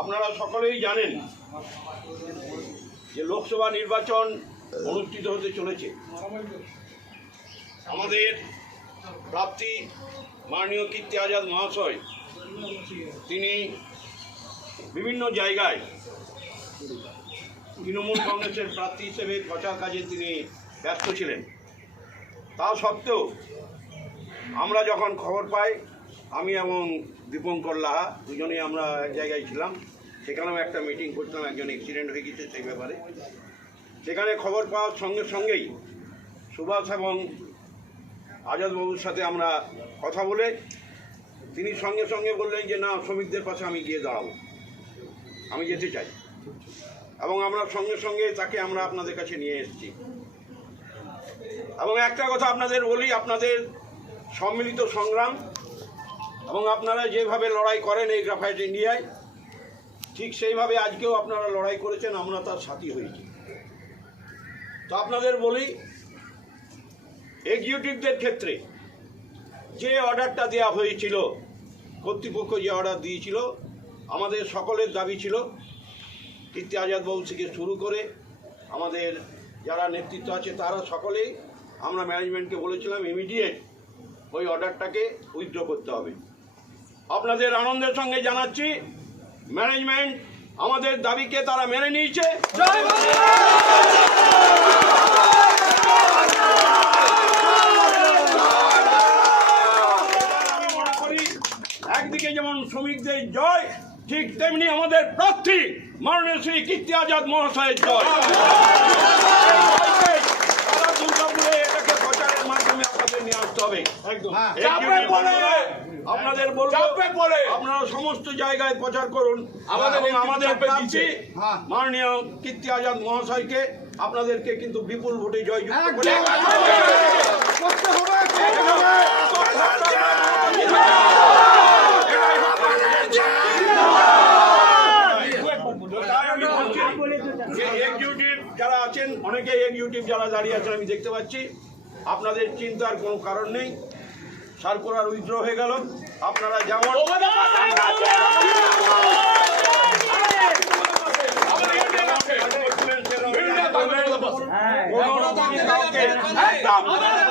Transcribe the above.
আপনারা সকলেই জানেন যে লোকসভা নির্বাচন অনুষ্ঠিত হতে চলেছে। আমাদের প্রাপ্তি মাননীয় কীর্তি আজাদ মহাশয়। তিনি বিভিন্ন জায়গায় তৃণমূল কংগ্রেসের প্রার্থী হিসেবে প্রচার কাজে তিনি ব্যস্ত ছিলেন। তা সত্ত্বেও আমরা যখন খবর পাই, আমি এবং দীপঙ্কর লাহা দুজনেই আমরা এক জায়গায় ছিলাম। সেখানেও একটা মিটিং করতাম, একজন অ্যাক্সিডেন্ট হয়ে গেছে সেই ব্যাপারে। সেখানে খবর পাওয়ার সঙ্গে সঙ্গেই সুভাষ এবং আজাদবাবুর সাথে আমরা কথা বলে তিনি সঙ্গে সঙ্গে বললেন যে, না, শ্রমিকদের পাশে আমি গিয়ে দাঁড়াবো। আমি যেতে চাই। এবং আমরা সঙ্গে সঙ্গে তাকে আমরা আপনাদের কাছে নিয়ে এসেছি। এবং একটা কথা আপনাদের বলি, আপনাদের সম্মিলিত সংগ্রাম এবং আপনারা যেভাবে লড়াই করেন এই গ্রাফাইট ইন্ডিয়ায়, ঠিক সেইভাবে আজকেও আপনারা লড়াই করেছেন, আমরা তার সাথী হয়েছি। তো আপনাদের বলি এক্সিকিউটিভদের ক্ষেত্রে যে অর্ডারটা দেওয়া হয়েছিল, কর্তৃপক্ষ যে অর্ডার দিয়েছিল, আমাদের সকলের দাবি ছিল কীর্তি আজাদ বাবু থেকে শুরু করে আমাদের যারা নেতৃত্ব আছে তারা সকলেই আমরা ম্যানেজমেন্টকে বলেছিলাম ইমিডিয়েট ওই অর্ডারটাকে উইথড্র করতে হবে। আপনাদের আনন্দের সঙ্গে জানাচ্ছি ম্যানেজমেন্ট আমাদের দাবিকে তারা মেনে নিয়েছে আমি মনে করি একদিকে যেমন শ্রমিকদের জয় ঠিক তেমনি আমাদের প্রার্থী মাননীয় শ্রী কীর্তি আজাদ মহাশয়ের জয়। এটাকে প্রচারের মাধ্যমে আপনাদের বলব আপনারা সমস্ত জায়গায় প্রচার করুন। আমাদের প্রার্থী হ্যাঁ। মাননীয় কীর্তি আজাদ মহাশয়কে। আপনাদেরকে কিন্তু বিপুল ভোটে জয়যুক্ত করে করতে হবে করতে হবে এক্সিকিউটিভ যারা আছেন ইউটিউব যারা দাঁড়িয়ে আছেন আমি দেখতে পাচ্ছি আপনাদের চিন্তার কোনো কারণ নেই সার্কুলার উইথড্র হয়ে গেল আপনারা যেমন কাউকে-